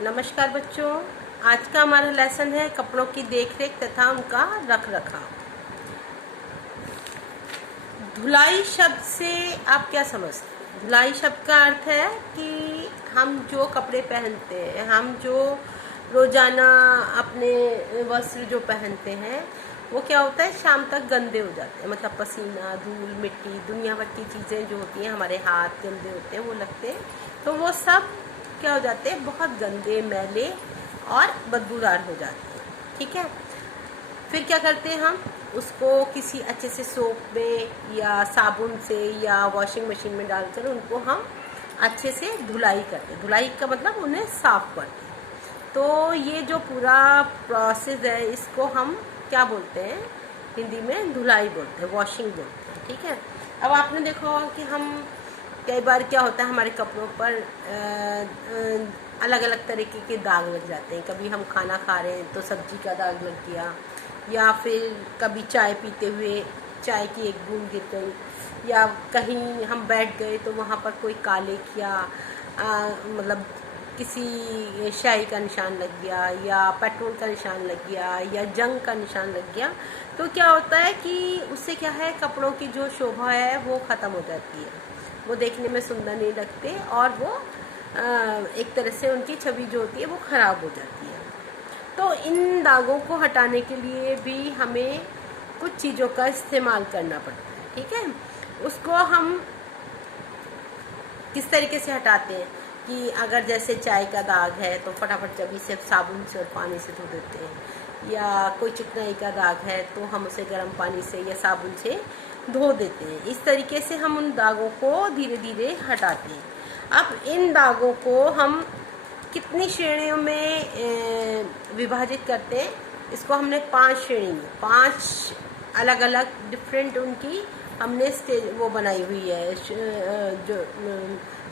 नमस्कार बच्चों, आज का हमारा लेसन है कपड़ों की देखरेख तथा उनका रख रखाव। धुलाई शब्द से आप क्या समझते हैं? धुलाई शब्द का अर्थ है कि हम जो कपड़े पहनते हैं, हम जो रोजाना अपने वस्त्र जो पहनते हैं, वो क्या होता है, शाम तक गंदे हो जाते हैं। मतलब पसीना, धूल, मिट्टी, दुनिया भर की चीज़ें जो होती हैं, हमारे हाथ गंदे होते हैं, वो लगते हैं, तो वो सब क्या हो जाते हैं, बहुत गंदे, मैले और बदबूदार हो जाते हैं। ठीक है, फिर क्या करते हैं, हम उसको किसी अच्छे से सोप में या साबुन से या वॉशिंग मशीन में डालकर उनको हम अच्छे से धुलाई करते हैं। धुलाई का मतलब उन्हें साफ करते हैं। तो ये जो पूरा प्रोसेस है, इसको हम क्या बोलते हैं, हिंदी में धुलाई बोलते हैं, वॉशिंग बोलते हैं। ठीक है, अब आपने देखा होगा कि हम कई बार क्या होता है, हमारे कपड़ों पर अलग अलग तरीके के दाग लग जाते हैं। कभी हम खाना खा रहे हैं तो सब्जी का दाग लग गया, या फिर कभी चाय पीते हुए चाय की एक बूंद गिर गई, या कहीं हम बैठ गए तो वहाँ पर कोई काले या मतलब किसी शाही का निशान लग गया, या पेट्रोल का निशान लग गया, या जंग का निशान लग गया। तो क्या होता है कि उससे क्या है, कपड़ों की जो शोभा है वो ख़त्म हो जाती है, वो देखने में सुंदर नहीं लगते और वो एक तरह से उनकी छवि जो होती है वो ख़राब हो जाती है। तो इन दागों को हटाने के लिए भी हमें कुछ चीज़ों का इस्तेमाल करना पड़ता है। ठीक है, उसको हम किस तरीके से हटाते हैं कि अगर जैसे चाय का दाग है तो फटाफट जब इसे साबुन से और पानी से धो देते हैं, या कोई चिकनाई का दाग है तो हम उसे गर्म पानी से या साबुन से धो देते हैं। इस तरीके से हम उन दागों को धीरे धीरे हटाते हैं। अब इन दागों को हम कितनी श्रेणियों में विभाजित करते हैं, इसको हमने 5 श्रेणी में, 5 अलग अलग डिफरेंट उनकी हमने स्टेज वो बनाई हुई है, जो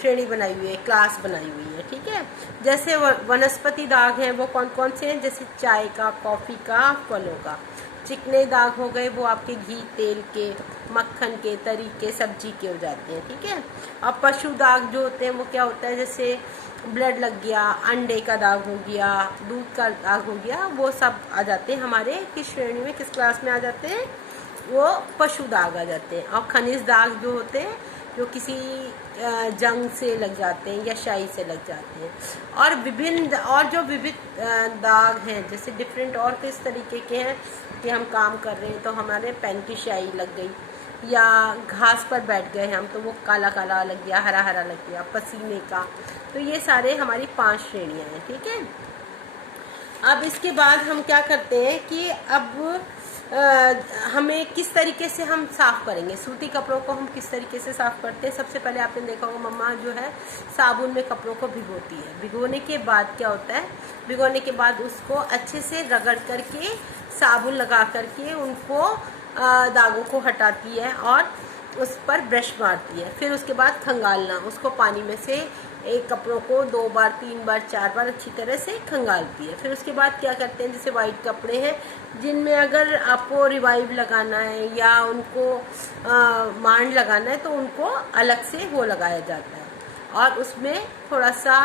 श्रेणी बनाई हुई है, क्लास बनाई हुई है। ठीक है, जैसे वनस्पति दाग हैं वो कौन कौन से हैं, जैसे चाय का, कॉफ़ी का, फलों का। चिकने दाग हो गए वो आपके घी, तेल के, मक्खन के, तरी के, सब्जी के हो जाते हैं। ठीक है, अब पशु दाग जो होते हैं वो क्या होता है, जैसे ब्लड लग गया, अंडे का दाग हो गया, दूध का दाग हो गया, वो सब आ जाते हैं हमारे किस श्रेणी में, किस क्लास में आ जाते हैं, वो पशु दाग आ जाते हैं। और खनिज दाग जो होते हैं, जो किसी जंग से लग जाते हैं या शाई से लग जाते हैं। और विभिन्न और जो विविध दाग हैं, जैसे डिफरेंट और किस तरीके के हैं कि हम काम कर रहे हैं तो हमारे पेन की शाई लग गई, या घास पर बैठ गए हम तो वो काला काला लग गया, हरा हरा लग गया, पसीने का। तो ये सारे हमारी 5 श्रेणियाँ हैं। ठीक है, अब इसके बाद हम क्या करते हैं कि अब हमें किस तरीके से हम साफ़ करेंगे, सूती कपड़ों को हम किस तरीके से साफ़ करते हैं। सबसे पहले आपने देखा होगा मम्मा जो है साबुन में कपड़ों को भिगोती है। भिगोने के बाद क्या होता है, भिगोने के बाद उसको अच्छे से रगड़ करके, साबुन लगा करके उनको दागों को हटाती है और उस पर ब्रश मारती है। फिर उसके बाद खंगालना, उसको पानी में से एक कपड़ों को 2 बार, 3 बार, 4 बार अच्छी तरह से खंगालती है। फिर उसके बाद क्या करते हैं, जैसे वाइट कपड़े हैं जिनमें अगर आपको रिवाइव लगाना है या उनको मांड लगाना है तो उनको अलग से वो लगाया जाता है और उसमें थोड़ा सा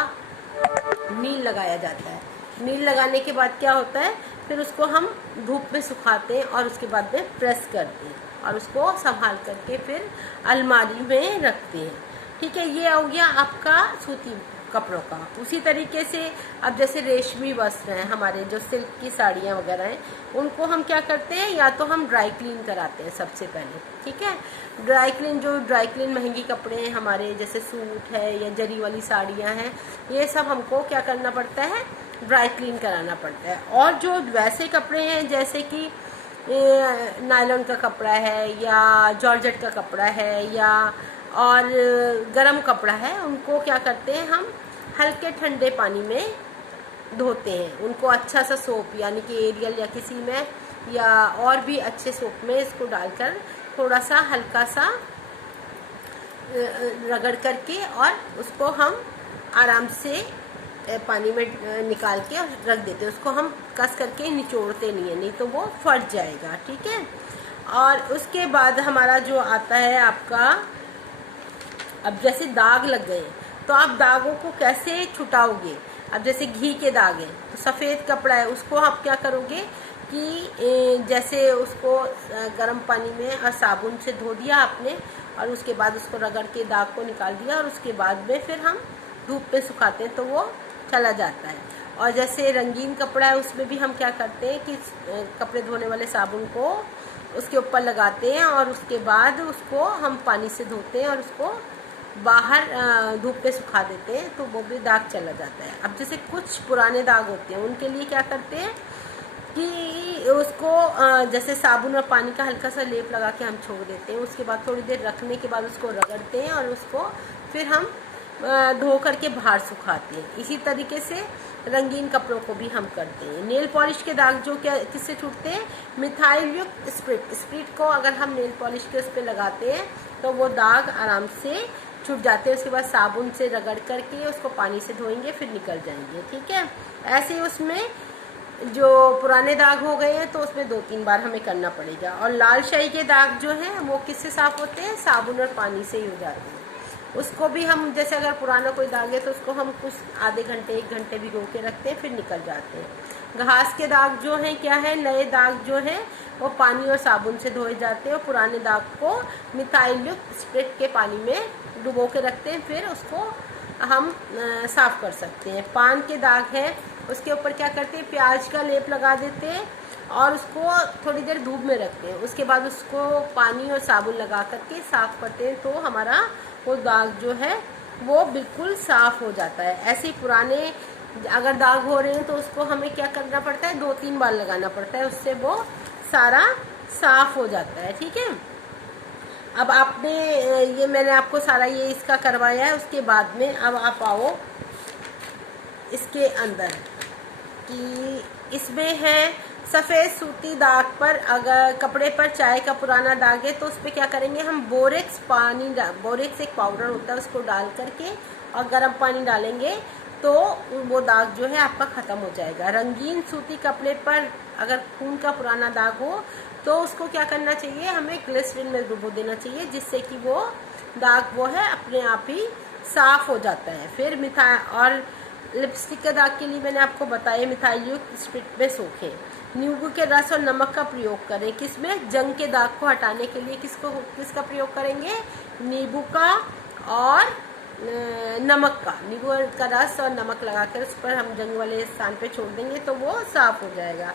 नील लगाया जाता है। नील लगाने के बाद क्या होता है, फिर उसको हम धूप में सुखाते हैं और उसके बाद में प्रेस करते हैं और उसको संभाल करके फिर अलमारी में रखते हैं। ठीक है, ये हो गया आपका सूती कपड़ों का। उसी तरीके से अब जैसे रेशमी वस्त्र हैं हमारे, जो सिल्क की साड़ियाँ वगैरह हैं, उनको हम क्या करते हैं, या तो हम ड्राई क्लीन कराते हैं सबसे पहले। ठीक है, ड्राई क्लीन महंगी कपड़े हैं हमारे, जैसे सूट है या जरी वाली साड़ियाँ हैं, ये सब हमको क्या करना पड़ता है, ड्राई क्लीन कराना पड़ता है। और जो वैसे कपड़े हैं जैसे कि नायलॉन का कपड़ा है या जॉर्जेट का कपड़ा है या और गरम कपड़ा है, उनको क्या करते हैं, हम हल्के ठंडे पानी में धोते हैं। उनको अच्छा सा सोप यानी कि एरियल या किसी में या और भी अच्छे सोप में इसको डालकर थोड़ा सा हल्का सा रगड़ करके और उसको हम आराम से पानी में निकाल के रख देते हैं। उसको हम कस करके निचोड़ते नहीं है, नहीं तो वो फट जाएगा। ठीक है, और उसके बाद हमारा जो आता है आपका, अब जैसे दाग लग गए तो आप दागों को कैसे छुटाओगे, अब जैसे घी के दाग है तो सफ़ेद कपड़ा है, उसको आप क्या करोगे कि जैसे उसको गर्म पानी में और साबुन से धो दिया आपने, और उसके बाद उसको रगड़ के दाग को निकाल दिया, और उसके बाद में फिर हम धूप पे सुखाते हैं तो वो चला जाता है। और जैसे रंगीन कपड़ा है उसमें भी हम क्या करते हैं कि कपड़े धोने वाले साबुन को उसके ऊपर लगाते हैं और उसके बाद उसको हम पानी से धोते हैं और उसको बाहर धूप पे सुखा देते हैं तो वो भी दाग चला जाता है। अब जैसे कुछ पुराने दाग होते हैं उनके लिए क्या करते हैं कि उसको जैसे साबुन और पानी का हल्का सा लेप लगा के हम छोड़ देते हैं, उसके बाद थोड़ी देर रखने के बाद उसको रगड़ते हैं और उसको फिर हम धो करके बाहर सुखाते हैं। इसी तरीके से रंगीन कपड़ों को भी हम करते हैं। नेल पॉलिश के दाग जो क्या किससे छूटते हैं, मिथाइल युक्त स्प्रिट को अगर हम नेल पॉलिश के उस पर लगाते हैं तो वो दाग आराम से छूट जाते हैं। उसके बाद साबुन से रगड़ करके उसको पानी से धोएंगे फिर निकल जाएंगे, ठीक है। ऐसे ही उसमें जो पुराने दाग हो गए हैं तो उसमें 2-3 बार हमें करना पड़ेगा। और लाल शाही के दाग जो हैं वो किससे साफ़ होते हैं, साबुन और पानी से ही हो जाते हैं। उसको भी हम जैसे अगर पुराना कोई दाग है तो उसको हम कुछ आधे घंटे 1 घंटे भिगो के रखते हैं फिर निकल जाते हैं। घास के दाग जो हैं क्या है, नए दाग जो हैं वो पानी और साबुन से धोए जाते हैं और पुराने दाग को मिथाइल युक्त स्प्रिट के पानी में डुबो के रखते हैं, फिर उसको हम साफ़ कर सकते हैं। पान के दाग है उसके ऊपर क्या करते हैं, प्याज का लेप लगा देते हैं और उसको थोड़ी देर धूप में रखते हैं, उसके बाद उसको पानी और साबुन लगा करके साफ़ करते हैं तो हमारा वो दाग जो है वो बिल्कुल साफ़ हो जाता है। ऐसे ही पुराने अगर दाग हो रहे हैं तो उसको हमें क्या करना पड़ता है, 2-3 बार लगाना पड़ता है, उससे वो सारा साफ़ हो जाता है, ठीक है। अब आपने ये मैंने आपको सारा ये इसका करवाया है, उसके बाद में अब आप आओ इसके अंदर कि इसमें है सफ़ेद सूती दाग पर, अगर कपड़े पर चाय का पुराना दाग है तो उस पर क्या करेंगे हम, बोरेक्स बोरेक्स एक पाउडर होता है उसको डाल करके और गर्म पानी डालेंगे तो वो दाग जो है आपका ख़त्म हो जाएगा। रंगीन सूती कपड़े पर अगर खून का पुराना दाग हो तो उसको क्या करना चाहिए, हमें ग्लिसरीन में डुबो देना चाहिए जिससे कि वो दाग वो है अपने आप ही साफ़ हो जाता है। फिर और लिपस्टिक के दाग के लिए मैंने आपको बताया मिथाइल युक्त स्प्रिट में सोखें। नींबू के रस और नमक का प्रयोग करें, किसमें, जंग के दाग को हटाने के लिए किसका प्रयोग करेंगे, नींबू का और नमक का। नींबू का रस और नमक लगाकर उस पर हम जंग वाले स्थान पे छोड़ देंगे तो वो साफ़ हो जाएगा।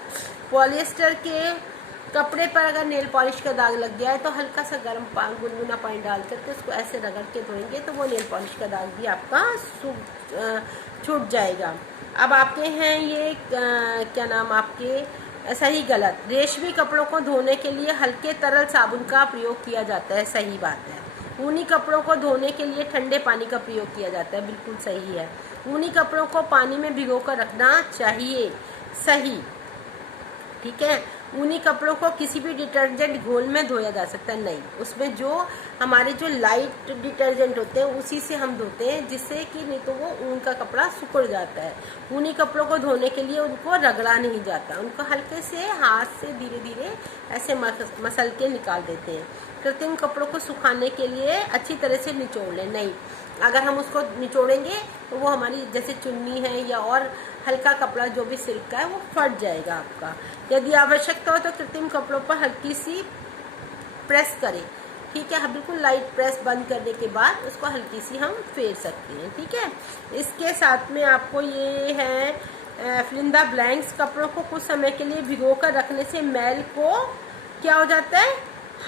पॉलिएस्टर के कपड़े पर अगर नेल पॉलिश का दाग लग गया है तो हल्का सा गर्म गुनगुना पानी डाल करके उसको ऐसे रगड़ के धोएंगे तो वो नेल पॉलिश का दाग भी आपका छूट जाएगा। अब आपके हैं ये क्या नाम आपके सही गलत, रेशमी कपड़ों को धोने के लिए हल्के तरल साबुन का प्रयोग किया जाता है, सही बात है। ऊनी कपड़ों को धोने के लिए ठंडे पानी का प्रयोग किया जाता है, बिल्कुल सही है। ऊनी कपड़ों को पानी में भिगोकर रखना चाहिए, सही, ठीक है। ऊनी कपड़ों को किसी भी डिटर्जेंट घोल में धोया जा सकता है, नहीं, उसमें जो हमारे जो लाइट डिटर्जेंट होते हैं उसी से हम धोते हैं, जिससे कि नहीं तो वो ऊन का कपड़ा सिकुड़ जाता है। ऊनी कपड़ों को धोने के लिए उनको रगड़ा नहीं जाता, उनको हल्के से हाथ से धीरे धीरे ऐसे मसल के निकाल देते हैं। कृत्रिम कपड़ों को सुखाने के लिए अच्छी तरह से निचोड़ लें, नहीं, अगर हम उसको निचोड़ेंगे तो वो हमारी जैसे चुन्नी है या और हल्का कपड़ा जो भी सिल्क का है वो फट जाएगा आपका। यदि आवश्यकता हो तो कृत्रिम कपड़ों पर हल्की सी प्रेस करें, ठीक है, बिल्कुल लाइट प्रेस बंद करने के बाद उसको हल्की सी हम फेर सकते हैं, ठीक है। इसके साथ में आपको ये है फिलिंदा ब्लैंक्स, कपड़ों को कुछ समय के लिए भिगो कर रखने से मैल को क्या हो जाता है,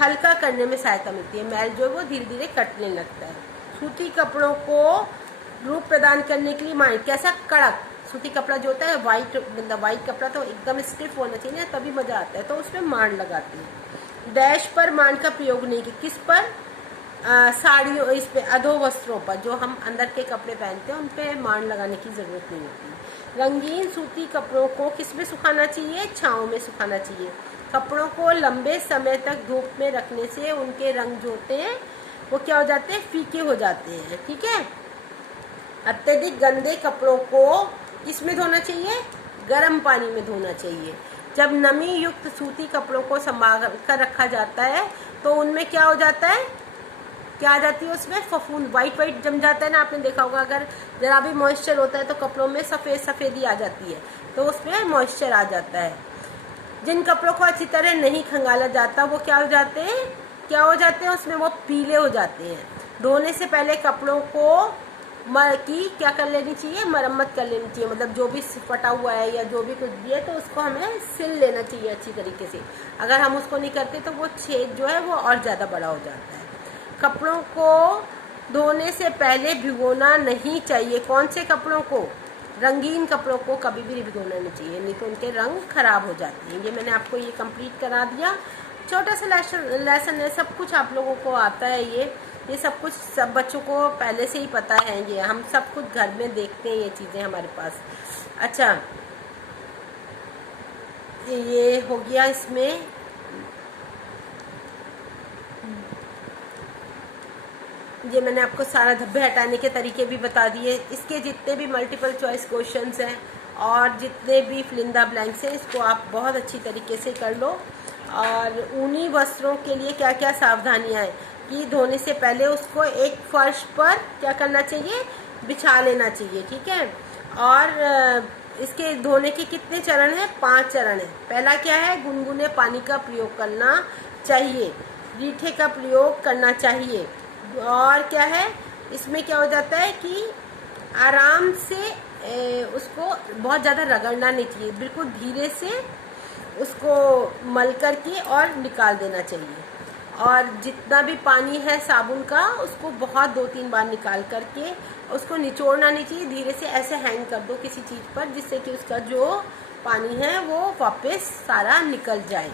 हल्का करने में सहायता मिलती है, मैल जो है वो धीरे धीरे कटने लगता है। सूती कपड़ों को रूप प्रदान करने के लिए मांड, कैसा, कड़क सूती कपड़ा जो होता है, वाइट कपड़ा तो एकदम स्टिफ होना चाहिए ना तभी मज़ा आता है, तो उसमें मांड लगाते हैं। डैश पर मांड का प्रयोग नहीं किया, किस पर, साड़ियों, इस पे अधो वस्त्रों पर जो हम अंदर के कपड़े पहनते हैं उन पे मांड लगाने की ज़रूरत नहीं होती। रंगीन सूती कपड़ों को किस में सुखाना चाहिए, छाँव में सुखाना चाहिए। कपड़ों को लंबे समय तक धूप में रखने से उनके रंग जो होते हैं वो क्या हो जाते हैं, फीके हो जाते हैं, ठीक है। अत्यधिक गंदे कपड़ों को किसमें धोना चाहिए, गर्म पानी में धोना चाहिए। जब नमी युक्त सूती कपड़ों को संभाल कर रखा जाता है तो उनमें क्या हो जाता है, क्या आ जाती है उसमें, फफूंद, वाइट वाइट जम जाता है ना, आपने देखा होगा अगर जरा भी मॉइस्चर होता है तो कपड़ों में सफ़ेद सफ़ेदी आ जाती है, तो उसमें मॉइस्चर आ जाता है। जिन कपड़ों को अच्छी तरह नहीं खंगाला जाता वो क्या हो जाते हैं उसमें, वो पीले हो जाते हैं। धोने से पहले कपड़ों को क्या कर लेनी चाहिए, मरम्मत कर लेनी चाहिए, मतलब जो भी फटा हुआ है या जो भी कुछ भी है तो उसको हमें सिल लेना चाहिए अच्छी तरीके से। अगर हम उसको नहीं करते तो वो छेद जो है वो और ज़्यादा बड़ा हो जाता है। कपड़ों को धोने से पहले भिगोना नहीं चाहिए। कौन से कपड़ों को? रंगीन कपड़ों को कभी भी नहीं भिगोना नहीं चाहिए, नहीं तो उनके रंग खराब हो जाते हैं। ये मैंने आपको ये कंप्लीट करा दिया, छोटा सा लेसन है, सब कुछ आप लोगों को आता है। ये सब कुछ सब बच्चों को पहले से ही पता है, ये हम सब कुछ घर में देखते हैं ये चीज़ें हमारे पास। अच्छा, ये हो गया इसमें। ये मैंने आपको सारा धब्बे हटाने के तरीके भी बता दिए। इसके जितने भी मल्टीपल चॉइस क्वेश्चंस हैं और जितने भी फिलिंदा ब्लैंक्स हैं, इसको आप बहुत अच्छी तरीके से कर लो। और ऊनी वस्त्रों के लिए क्या क्या सावधानियां हैं कि धोने से पहले उसको एक फर्श पर क्या करना चाहिए, बिछा लेना चाहिए, ठीक है। और इसके धोने के कितने चरण हैं? 5 चरण हैं। पहला क्या है, गुनगुने पानी का प्रयोग करना चाहिए, रीठे का प्रयोग करना चाहिए। और क्या है, इसमें क्या हो जाता है कि आराम से उसको बहुत ज़्यादा रगड़ना नहीं चाहिए, बिल्कुल धीरे से उसको मल करके और निकाल देना चाहिए। और जितना भी पानी है साबुन का उसको बहुत 2-3 बार निकाल करके उसको निचोड़ना नहीं चाहिए, धीरे से ऐसे हैंग कर दो किसी चीज़ पर जिससे कि उसका जो पानी है वो वापस सारा निकल जाए।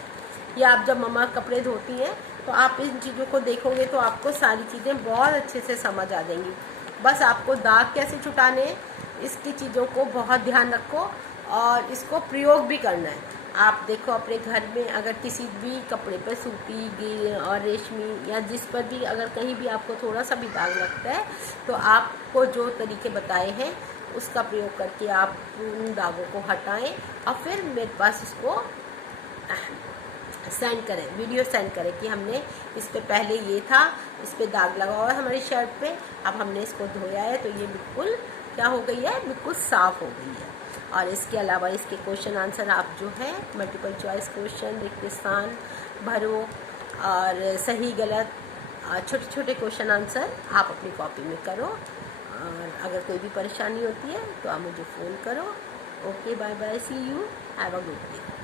या आप जब मम्मा कपड़े धोती हैं तो आप इन चीज़ों को देखोगे तो आपको सारी चीज़ें बहुत अच्छे से समझ आ जाएंगी। बस आपको दाग कैसे छुटाने हैं इसकी चीज़ों को बहुत ध्यान रखो और इसको प्रयोग भी करना है। आप देखो अपने घर में अगर किसी भी कपड़े पर सूती, गिल और रेशमी या जिस पर भी अगर कहीं भी आपको थोड़ा सा भी दाग लगता है तो आपको जो तरीके बताए हैं उसका प्रयोग करके आप उन दागों को हटाएं और फिर मेरे पास उसको सेंड करें, वीडियो सेंड करें कि हमने इस पे पहले ये था, इस पे दाग लगा हुआ है हमारी शर्ट पे, अब हमने इसको धोया है तो ये बिल्कुल क्या हो गई है, बिल्कुल साफ़ हो गई है। और इसके अलावा इसके क्वेश्चन आंसर आप जो है मल्टीपल चॉइस क्वेश्चन, रिक्त स्थान भरो और सही गलत छोटे छोटे क्वेश्चन आंसर आप अपनी कॉपी में करो। और अगर कोई भी परेशानी होती है तो आप मुझे फ़ोन करो। Okay, bye bye, see you, have a good day.